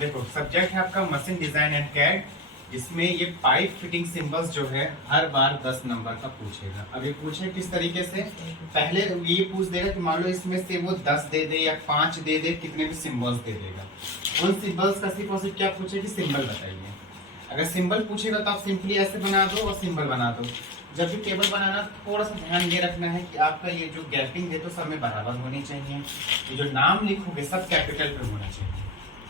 देखो सब्जेक्ट है आपका मशीन डिजाइन एंड कैड, जिसमें ये पाइप फिटिंग सिंबल्स जो है हर बार 10 नंबर का पूछेगा। अब ये पूछे किस तरीके से, पहले ये पूछ देगा कि मान लो इसमें से वो 10 दे दे या 5 दे दे, कितने भी सिंबल्स दे देगा। उन सिंबल्स का सिर्फ और सिर्फ क्या पूछे कि सिंबल बताइए। अगर सिंबल पूछेगा तो आप सिंपली ऐसे बना दो और सिंबल बना दो। जब भी टेबल बनाना थोड़ा सा ध्यान ये रखना है कि आपका ये जो गैपिंग है तो सब में बराबर होनी चाहिए। ये जो नाम लिखोगे सब कैपिटल पे होना चाहिए,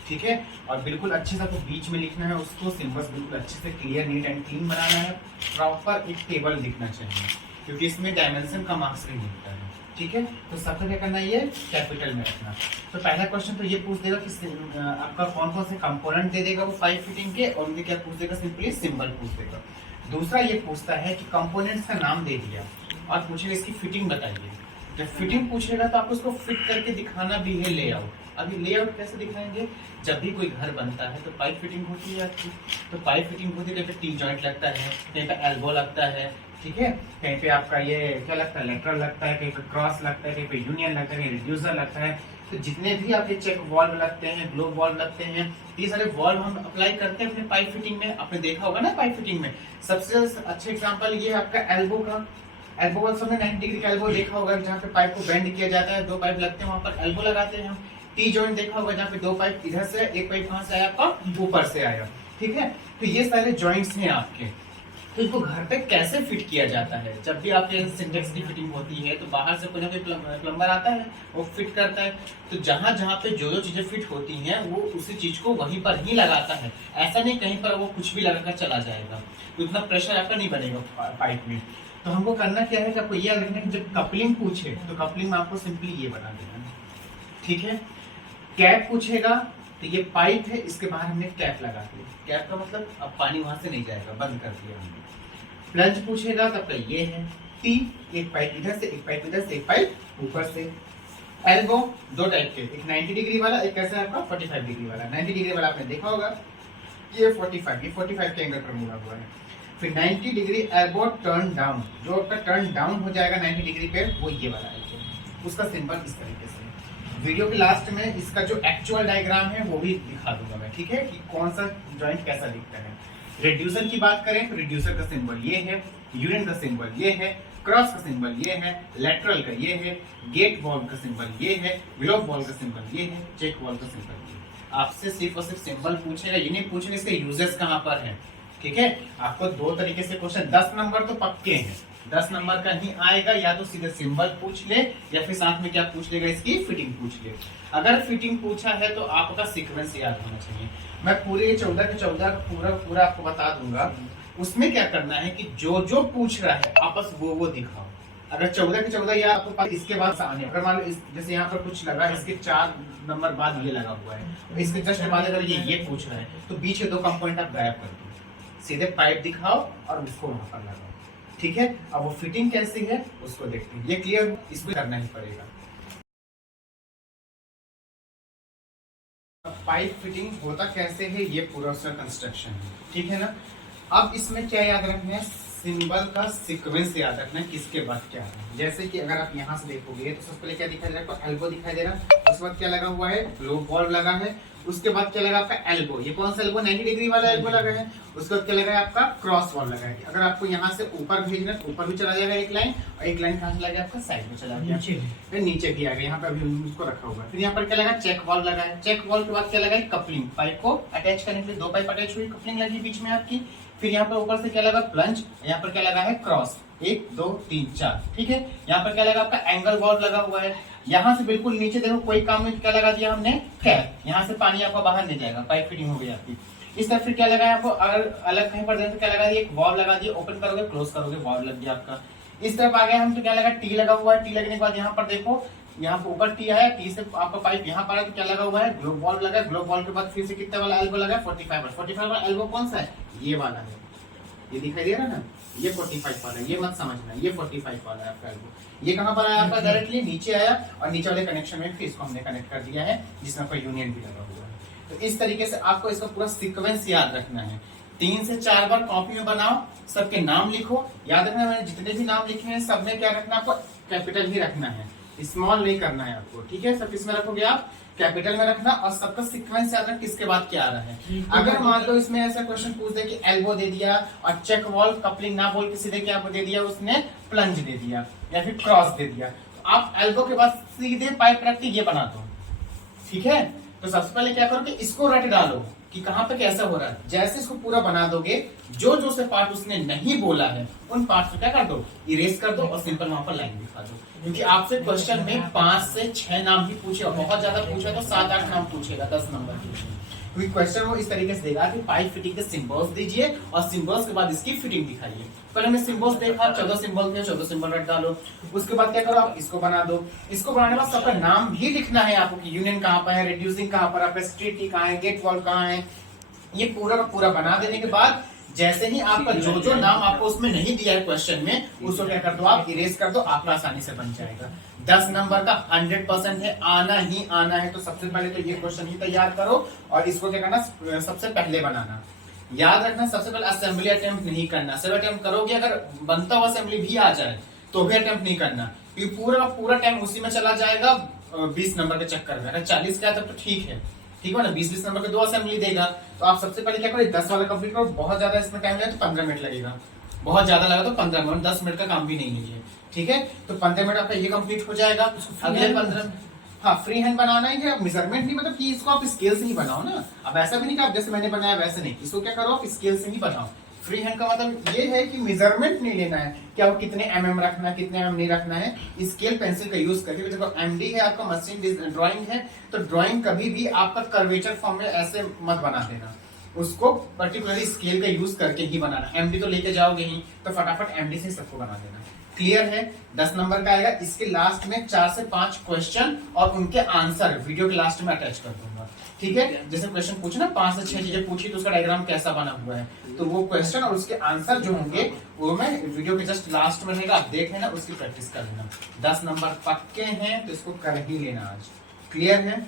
ठीक है। और बिल्कुल अच्छे से आपको बीच में लिखना है, उसको सिंबल्स बिल्कुल अच्छे से क्लियर नीट एंड क्लीन बनाना है। प्रॉपर एक टेबल दिखना चाहिए, क्योंकि इसमें डायमेंशन का मार्क्स भी मिलता है, ठीक है। तो सबसे क्या करना है, ये कैपिटल में रखना। तो पहला क्वेश्चन तो ये पूछ देगा कि आपका कौन कौन से कंपोनेंट दे देगा वो पाइप फिटिंग के, और उनके क्या पूछ देगा, सिंपली सिंबल पूछ देगा। दूसरा ये पूछता है कि कंपोनेंट्स का नाम दे दिया और पूछेगा इसकी फिटिंग बताइए। जब फिटिंग पूछेगा तो आपको उसको फिट करके दिखाना भी है लेआउट। अभी लेआउट कैसे दिखाएंगे, जब भी कोई घर बनता है तो पाइप फिटिंग होती है आपकी। तो पाइप फिटिंग होती है, कहीं पे टी जॉइंट लगता है, कहीं पे एल्बो लगता है, ठीक है, कहीं पे आपका ये क्या लगता है, लेटरल लगता है, कहीं पे क्रॉस लगता है, कहीं पे यूनियन लगता है, कहीं रिड्यूसर लगता है। तो जितने भी आपके चेक वॉल्व लगते हैं, ग्लोब वॉल्व लगते हैं, ये सारे वॉल्व हम अप्लाई करते हैं अपने पाइप फिटिंग में। आपने देखा होगा ना पाइप फिटिंग में सबसे अच्छा एग्जांपल ये आपका एल्बो का। एल्बो वाल सबने 90 डिग्री का एल्बो देखा होगा, जहाँ पे पाइप को बेंड किया जाता है, 2 पाइप लगते हैं, वहां पर एल्बो लगाते हैं हम। टी जॉइंट देखा होगा, जहाँ पे 2 पाइप इधर से, एक पाइप कहां से आया आपका, ऊपर से आया, ठीक है। तो ये सारे जॉइंट्स हैं आपके। तो इसको घर पे कैसे फिट किया जाता है, जब भी आपके सिंटेक्स की फिटिंग होती है तो बाहर से कोई ना कोई प्लम्बर आता है, वो फिट करता है। तो जहां जहां पे जो जो चीजें फिट होती हैं वो उसी चीज को वहीं पर ही लगाता है। ऐसा नहीं कहीं पर वो कुछ भी लगाकर चला जाएगा, तो इतना प्रेशर आपका नहीं बनेगा पाइप में। तो हमको करना क्या है कि आपको ये रखना है, जब कपलिंग पूछे तो कपलिंग में आपको सिंपली ये बना देना, ठीक है। कैप पूछेगा तो ये पाइप है, इसके बाहर हमने कैप लगा दी। कैप का मतलब अब पानी वहां से नहीं जाएगा, बंद कर दिया हमने। प्लंज पूछेगा तब तो ये है टी, एक पाइप इधर से, एक पाइप इधर से, एक पाइप ऊपर से। एल्बो 2 टाइप के, एक 90 डिग्री वाला, एक कैसा है आपका 45 डिग्री वाला। 90 डिग्री वाला आपने देखा होगा, ये 45 के एंगल पर मुड़ा हुआ है। फिर 90 डिग्री एल्बो टर्न डाउन, जो आपका टर्न डाउन हो जाएगा 90 डिग्री पे, वो ये वाला है। उसका सिंबल इस तरीके से। वीडियो के लास्ट में इसका जो एक्चुअल डायग्राम है वो भी दिखा दूंगा मैं, ठीक है, कि कौन सा जॉइंट कैसा दिखता है। रिड्यूसर की बात करें तो रिड्यूसर का सिंबल ये है, यूनियन का सिंबल ये है, क्रॉस का सिंबल ये है, लेटरल का ये है, गेट वॉल्व का सिंबल ये है, ग्लोब वॉल्व का सिंबल ये है, चेक वॉल्व का सिंबल ये है। आपसे सिर्फ और सिर्फ सिंबल पूछेगा, ये नहीं पूछेगा इसके यूजेस कहाँ पर है, ठीक है। आपको 2 तरीके से क्वेश्चन, 10 नंबर तो पक्के हैं, 10 नंबर का ही आएगा। या तो सीधे सिंबल पूछ ले, या फिर साथ में क्या पूछ लेगा, इसकी फिटिंग पूछ ले। अगर फिटिंग पूछा है तो आपका सीक्वेंस याद होना चाहिए। मैं पूरे 14 के 14 पूरा आपको बता दूंगा। उसमें क्या करना है कि जो जो पूछ रहा है आपस वो दिखाओ। अगर 14 के 14 या आपको इसके बाद आने, अगर मान लो जैसे यहाँ पर कुछ लगा, इसके 4 नंबर बाद ये लगा हुआ है, इसके जस्ट बाद अगर ये पूछ रहा है तो बीच के 2 कंपोनेंट आप गायब कर दो, सीधे पाइप दिखाओ और उसको वहां पर लगाओ, ठीक है। अब वो फिटिंग कैसी है उसको देखते हैं, ये क्लियर, इसको करना ही पड़ेगा। पाइप फिटिंग होता कैसे है, ये पूरा उसका कंस्ट्रक्शन है, ठीक है ना। अब इसमें क्या याद रखना है, सिंबल का सीक्वेंस याद रखना है, किसके बाद क्या है। जैसे कि अगर आप यहाँ से देखोगे तो सबसे पहले क्या दिखाई दे रहा है, एल्बो दिखाई दे रहा है, उसके बाद क्या लगा हुआ है, ग्लोब वॉल्व लगा है, उसके बाद क्या लगा आपका एल्बो, ये कौन सा एल्बो, 90 डिग्री वाला एल्बो लगा है। उसके बाद क्या लगा है आपका क्रॉस वॉल्व लगा है। अगर आपको यहाँ से ऊपर भेजना है, ऊपर भी चला जाएगा एक लाइन, और एक लाइन कहाँ से लगा आपका साइड में चला गया, फिर नीचे भी आ गया, यहाँ पे अभी उसको रखा हुआ है। फिर यहाँ पर क्या लगा, चेक वॉल्व लगा है। चेक वॉल्व के बाद क्या लगा, कपलिंग, पाइप को अटैच करने के लिए 2 पाइप अटैच हुई, कपलिंग लगी बीच में आपकी। फिर यहाँ पर ऊपर से क्या लगा, प्लंज, यहाँ पर क्या लगा है, क्रॉस, 1 2 3 4, ठीक है। यहाँ पर क्या लगा आपका एंगल वॉल्व लगा हुआ है। यहाँ से बिल्कुल नीचे देखो कोई काम में क्या लगा दिया हमने, कैप, यहाँ से पानी आपका बाहर नहीं जाएगा, पाइप फिटिंग हो गई आपकी। इस तरफ फिर क्या लगा है आपको, अगर अलग कहीं पर दें तो क्या लगा दिया, एक वॉल्व लगा दिया, ओपन करोगे क्लोज करोगे, वॉल्व लग गया आपका। इस तरफ आ गया हम तो क्या लगा, टी लगा हुआ है। टी लगने के बाद यहाँ पर देखो, यहाँ पर ऊपर टी आया, टी से आपका पाइप यहाँ पर तो क्या लगा हुआ है, ग्लोब वॉल्व लगा है। ग्लोब वॉल्व के बाद फिर से कितना वाला एल्बो लगा है, 45 वाला एल्बो कौन सा है, ये वाला है, ये दिखाई दे रहा है ना, ये 45 वाला है, ये मत समझना, ये 45 वाला है आपका एल्बो। ये कहाँ पर आया आपका, डायरेक्टली नीचे आया, और नीचे वाले कनेक्शन में फिर इसको हमने कनेक्ट कर दिया है, जिसमें आपका यूनियन भी लगा हुआ है। तो इस तरीके से आपको इसका पूरा सीक्वेंस याद रखना है। 3 से 4 बार कॉपी में बनाओ, सबके नाम लिखो। याद रखना मैंने जितने भी नाम लिखे हैं सब में क्या रखना, आपको कैपिटल ही रखना है। स्मॉल नहीं करना है आपको, ठीक है। सब किसमें रखोगे आप, कैपिटल में रखना, और सबका सीक्वेंस याद रखना किसके बाद क्या आ रहा है। अगर मान लो इसमें ऐसा क्वेश्चन पूछ दे कि एल्बो दे दिया और चेक वॉल कपलिंग ना बोल के सीधे क्या दे दिया उसने, प्लंज दे दिया या फिर क्रॉस दे दिया, तो आप एल्बो के बाद सीधे पाइप रख के ये बना दो, ठीक है। तो सबसे पहले क्या करो कि इसको रट डालो कि कहां पे कैसा हो रहा है। जैसे इसको पूरा बना दोगे, जो जो से पार्ट उसने नहीं बोला है उन पार्ट को क्या कर दो, इरेज कर दो और सिंपल वहां पर लाइन दिखा दो। क्योंकि आपसे क्वेश्चन में 5 से 6 नाम ही पूछेगा, बहुत ज्यादा पूछे तो 7-8 नाम पूछेगा 10 नंबर के। क्योंकि क्वेश्चन वो इस तरीके से देगा कि पाइप फिटिंग के सिंबल्स दीजिए और सिंबल्स के बाद इसकी फिटिंग दिखाइए। पहले मैं सिंबल्स देखा, 14 सिंबल थे, 14 सिंबल रट डालो। उसके बाद क्या करो, आप इसको बना दो। इसको बनाने के बाद सबका नाम भी लिखना है आपको कि यूनियन कहाँ पर है, रिड्यूसिंग कहाँ पर, आपका स्ट्रेट कहाँ है, गेट वॉल कहाँ है। ये पूरा का पूरा बना देने के बाद जैसे ही आपका जो जो नाम आपको उसमें नहीं दिया है क्वेश्चन में, उसको क्या कर दो आप, इरेज कर दो, आपका आसानी से बन जाएगा। 10 नंबर का 100% है, आना ही आना है। तो सबसे पहले तो ये क्वेश्चन ही तैयार करो और इसको क्या करना, सबसे पहले बनाना। याद रखना सबसे पहले असेंबली अटेम्प्ट नहीं करना। सिर्फ अटेम्प्ट करोगे, अगर बनता हुआ असेंबली भी आ जाए तो भी अटेम्प्ट नहीं करना, क्योंकि पूरा पूरा टाइम उसी में चला जाएगा 20 नंबर के चक्कर में। अगर 40 का तब तो ठीक है, ठीक है ना, 20-20 नंबर के 2 असेंबली देगा। तो आप सबसे पहले क्या करो, 10 वाला कंप्लीट करो। बहुत ज्यादा इसमें टाइम लगे तो 15 मिनट लगेगा, बहुत ज्यादा लगा तो 15 मिनट, 10 मिनट का काम भी नहीं है, ठीक है। तो 15 मिनट आपका ये कंप्लीट हो जाएगा। अगले 15, हाँ फ्री हैंड बनाना है, मेजरमेंट नहीं, मतलब कि इसको आप स्केल से ही बनाओ ना। अब ऐसा भी नहीं कि आप जैसे मैंने बनाया वैसे नहीं, इसको क्या करो आप स्केल से ही बनाओ। फ्री हैंड का मतलब ये है कि मेजरमेंट नहीं लेना है कि आपको कितने mm रखना है, कितने mm नहीं रखना है। स्केल पेंसिल का यूज करके, देखो एमडी है आपका, मशीन ड्राइंग है, तो ड्राइंग कभी भी आपका कर्वेचर फॉर्म में ऐसे मत बना देना, उसको पर्टिकुलरली स्केल का यूज करके ही बनाना। एमडी तो लेके जाओगे ही, तो फटाफट एमडी से सबको बना देना। क्लियर है, 10 नंबर का आएगा। इसके लास्ट में 4 से 5 क्वेश्चन और उनके आंसर वीडियो के लास्ट में अटैच कर दूंगा, ठीक है। जैसे क्वेश्चन पूछना 5 से 6 चीजें पूछी तो उसका डायग्राम कैसा बना हुआ है, तो वो क्वेश्चन और उसके आंसर जो होंगे वो मैं वीडियो के जस्ट लास्ट में रहेगा, आप देख लेना, उसकी प्रैक्टिस कर लेना। 10 नंबर पक्के हैं तो इसको कर ही लेना आज। क्लियर है।